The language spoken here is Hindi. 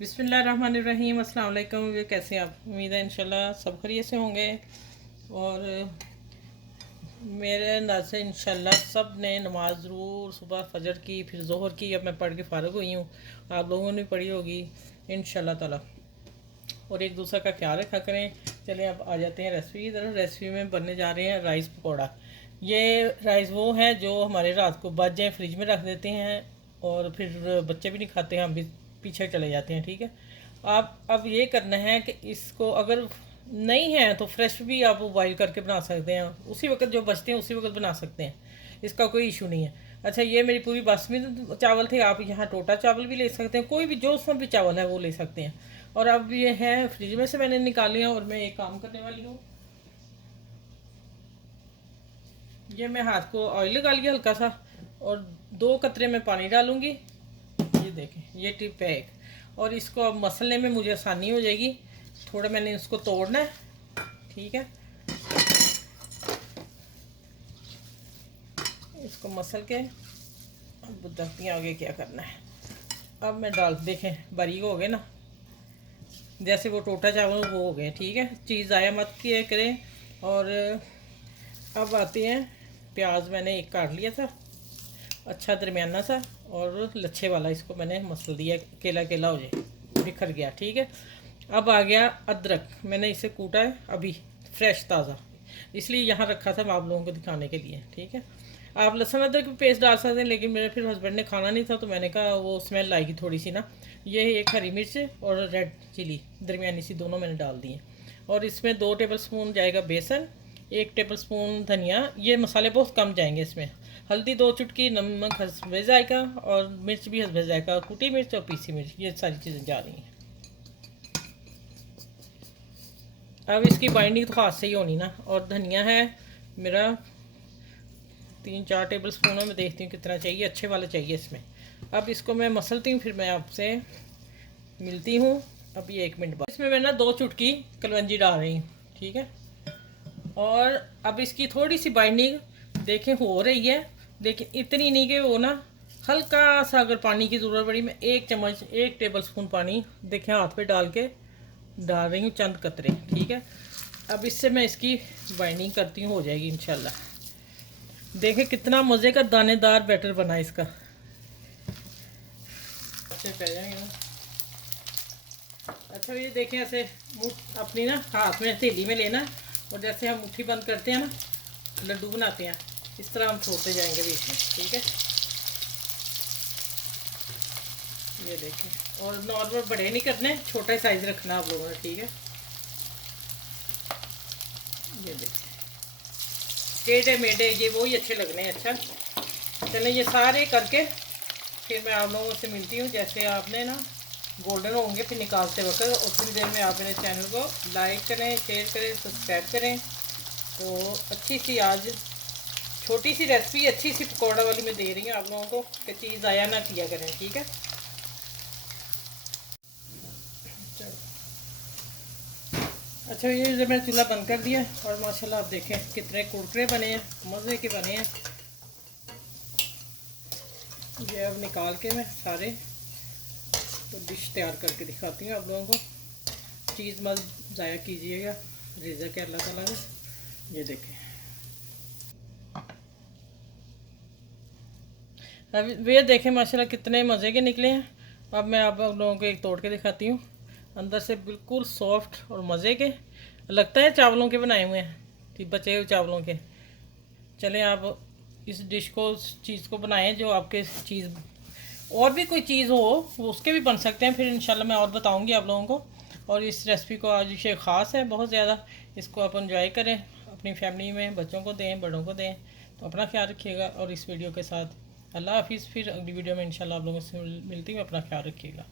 बिस्मिल्लाहिर्रहमानिर्रहीम। अस्सलाम वालेकुम। ये कैसे हैं आप? उम्मीद है इंशाल्लाह सब खैरियत से होंगे। और मेरे अंदाज से इंशाल्लाह सब ने नमाज ज़रूर सुबह फजर की, फिर ज़ोहर की, अब मैं पढ़ के फ़ारिग हुई हूँ। आप लोगों ने पढ़ी होगी इंशाल्लाह ताला। और एक दूसरे का ख्याल रखा करें। चलें अब आ जाते हैं रेसिपी की तरफ। रेसिपी में बनने जा रहे हैं राइस पकौड़ा। ये राइस वो है जो हमारे रात को बच जाए फ्रिज में रख देते हैं, और फिर बच्चे भी नहीं खाते, हम भी पीछे चले जाते हैं। ठीक है, आप अब ये करना है कि इसको अगर नहीं है तो फ्रेश भी आप बॉईल करके बना सकते हैं, उसी वक्त जो बचते हैं उसी वक्त बना सकते हैं, इसका कोई इशू नहीं है। अच्छा, ये मेरी पूरी बासमती चावल थे। आप यहाँ टोटा चावल भी ले सकते हैं, कोई भी जो उसमें भी चावल है वो ले सकते हैं। और अब ये है फ्रिज में से मैंने निकाल लिया, और मैं एक काम करने वाली हूँ। ये मैं हाथ को ऑयल लगा लिया हल्का सा, और 2 कतरे में पानी डालूंगी। ये देखें, ये टिप है एक। और इसको अब मसलने में मुझे आसानी हो जाएगी। थोड़ा मैंने इसको तोड़ना है। ठीक है, इसको मसल के अब बताती हूँ आगे क्या करना है। अब मैं डाल, देखें बारीक हो गए ना, जैसे वो टोटा चावल वो हो गए। ठीक है, चीज़ आया मत किया करें। और अब आते हैं, प्याज मैंने एक काट लिया था, अच्छा दरमियाना सा और लच्छे वाला। इसको मैंने मसल दिया, केला केला हो जाए, बिखर गया। ठीक है, अब आ गया अदरक। मैंने इसे कूटा है अभी, फ्रेश ताज़ा, इसलिए यहाँ रखा था मैं आप लोगों को दिखाने के लिए। ठीक है, आप लहसुन अदरक की पेस्ट डाल सकते हैं, लेकिन मेरे फिर हस्बैंड ने खाना नहीं था तो मैंने कहा वो स्मेल आएगी थोड़ी सी ना। ये एक हरी मिर्च और रेड चिली दरमियानी सी, दोनों मैंने डाल दी हैं। और इसमें 2 टेबल स्पून जाएगा बेसन, 1 टेबल स्पून धनिया। ये मसाले बहुत कम जाएंगे इसमें। हल्दी 2 चुटकी, नमक हस्बे जायका, और मिर्च भी हस्बे जायका, कुटी मिर्च और पीसी मिर्च, ये सारी चीज़ें जा रही हैं। अब इसकी बाइंडिंग तो हाथ से ही होनी ना। और धनिया है मेरा 3-4 टेबल स्पून, में देखती हूँ कितना चाहिए, अच्छे वाले चाहिए इसमें। अब इसको मैं मसलती हूँ, फिर मैं आपसे मिलती हूँ अभी 1 मिनट बाद। इसमें मैं ना 2 चुटकी कलवंजी डाल रही हूँ। ठीक है, और अब इसकी थोड़ी सी बाइंडिंग देखें हो रही है, लेकिन इतनी नहीं कि वो ना, हल्का सा अगर पानी की ज़रूरत पड़ी, मैं 1 चम्मच 1 टेबल स्पून पानी देखें हाथ पे डाल के डाल रही हूँ, चंद कतरे। ठीक है, अब इससे मैं इसकी बाइंडिंग करती हूँ, हो जाएगी इंशाल्लाह। देखें कितना मज़े का दानेदार बैटर बना इसका। अच्छे पै जाएंगे ना। अच्छा, ये देखें ऐसे अपनी ना हाथ में हथेली में लेना, और जैसे हम मुट्ठी बंद करते हैं ना, लड्डू बनाते हैं, इस तरह हम छोड़ते जाएंगे बीच में। ठीक है, ये देखें। और नॉर्मल बड़े नहीं करने, छोटा साइज रखना आप लोगों ने। ठीक है, ये देखें टेढ़े मेढ़े ये वही अच्छे लगने हैं। अच्छा, चलें ये सारे करके फिर मैं आप लोगों से मिलती हूँ। जैसे आपने ना गोल्डन होंगे फिर निकालते वक्त, और उतनी देर में आप मेरे चैनल को लाइक करें, शेयर करें, सब्सक्राइब करें। तो अच्छी सी आज छोटी सी रेसिपी, अच्छी सी पकौड़ा वाली मैं दे रही हूँ आप लोगों को, कि चीज़ आया ना किया करें। ठीक है, अच्छा, ये जब मैंने चूल्हा बंद कर दिया, और माशाल्लाह आप देखें कितने कुरकुरे बने हैं, मज़े के बने हैं। ये अब निकाल के मैं सारे तो डिश तैयार करके दिखाती हूँ आप लोगों को। चीज़ मत ज़ाया कीजिएगा, रिज़्क़ है अल्लाह ताला ने। ये देखें, अब ये देखें माशाल्लाह कितने मज़े के निकले हैं। अब मैं आप लोगों को एक तोड़ के दिखाती हूँ। अंदर से बिल्कुल सॉफ्ट और मज़े के, लगता है चावलों के बनाए हुए हैं, कि बचे हुए चावलों के। चलें आप इस डिश को, इस चीज़ को बनाएं जो आपके चीज़, और भी कोई चीज़ हो वो उसके भी बन सकते हैं, फिर इंशाल्लाह मैं और बताऊंगी आप लोगों को। और इस रेसिपी को आज ये ख़ास है बहुत ज़्यादा, इसको आप इंजॉय करें, अपनी फैमिली में बच्चों को दें, बड़ों को दें। तो अपना ख्याल रखिएगा, और इस वीडियो के साथ अल्लाह हाफिज़। फिर अगली वीडियो में इंशाल्लाह आप लोगों से मिलती हूँ। अपना ख्याल रखिएगा।